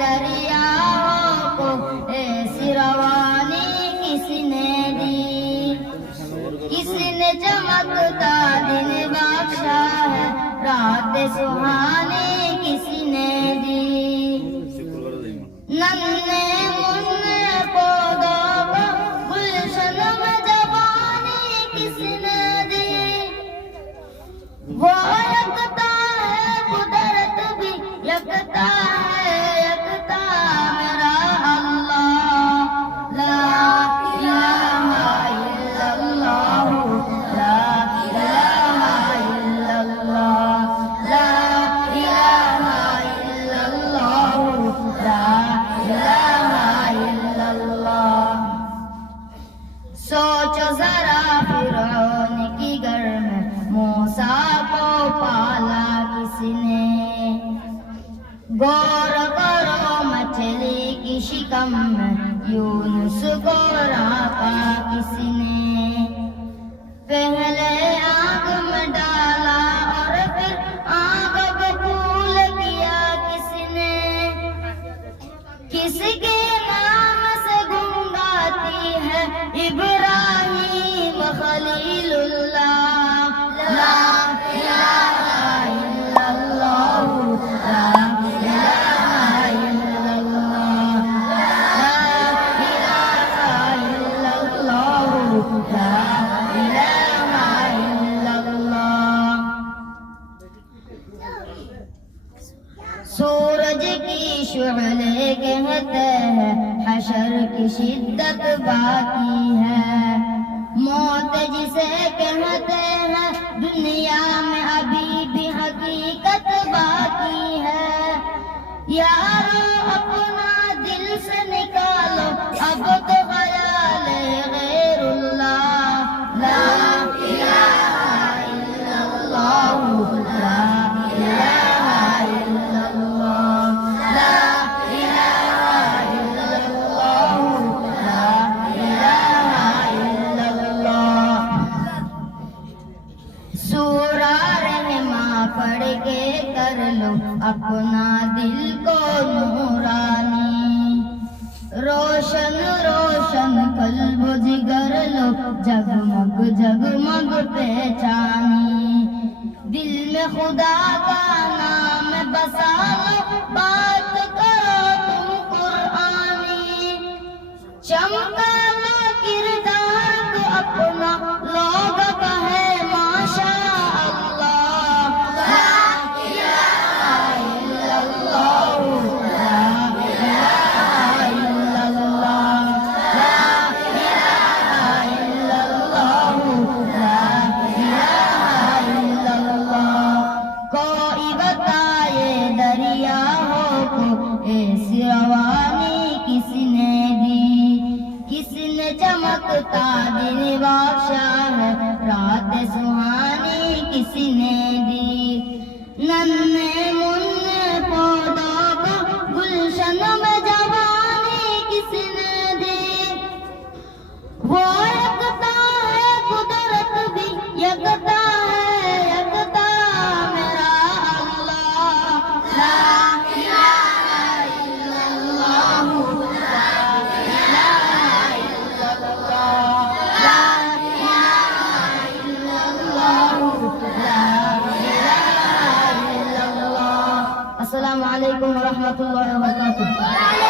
دریاؤں کو ایسی روانی کس نے دی؟ کس نے چمکتا دن بخشا ہے رات سہانی کس نے دی؟ ننھے منھے پودوں کو گلشن میں جوانی کس نے دی؟ وہ یکتا ہے قدرت بھی یکتا ہے یکتا میرا اللہ لا الہ الا اللہ لا الہ الا اللہ لا الہ الا اللہ لا الہ الا اللہ۔ سوچو ذرا فرعون کی گر میں موسیٰ کو پالا کس نے؟ غور کرو مچھلی کی شکم میں یونس کو راکا کس نے؟ پہلے آگ میں ڈالا اور پھر آگ کو پھول کیا کس نے؟ کس کے نام سے گنگاتی ہے ابراہیم خلیل اللہ لا الہ الا اللہ لا الہ الا اللہ لا الہ الا اللہ لا الہ الا اللہ۔ سورج کی شعلے کہتے ہیں حشر کی شدت باقی ہے، موت جسے کہتے ہیں دنیا میں ابھی بھی حقیقت باقی ہے۔ یارو اپنا دل سے نکالو اب تو خیال غیر اللہ لا الہ الا اللہ لا الہ الا اللہ لا الہ الا اللہ لا الہ الا اللہ۔ سورہ رحماں پڑھ کے کر لو اپنا دل کو نورانی، روشن روشن قلب و جگر لو جگمگ جگمگ پہچانی، دل میں خدا کا نام بسا لو بات کرو تم قرآنی، چمکا لو کردار کو اپنا لوگ کہے ماشاء اللہ لا الہ الا اللہ لا الہ الا اللہ لا الہ الا اللہ لا الہ الا اللہ۔ کوئی بتائے دریاؤں کو ایسی روانی کس نے دی؟ کس نے چمکتا دن بخشا ہے رات سہانی کس نے دی؟ ننھے منھے پودوں کو گلشن میں جوانی کس نے دی؟ وہ یکتا ہے قدرت بھی یکتا ہے یکتا میرا اللہ لا الہ الا اللہ لا الہ الا اللہ لا الہ الا اللہ لا الہ الا اللہ۔ السلام علیکم ورحمۃ اللہ وبرکاتہ۔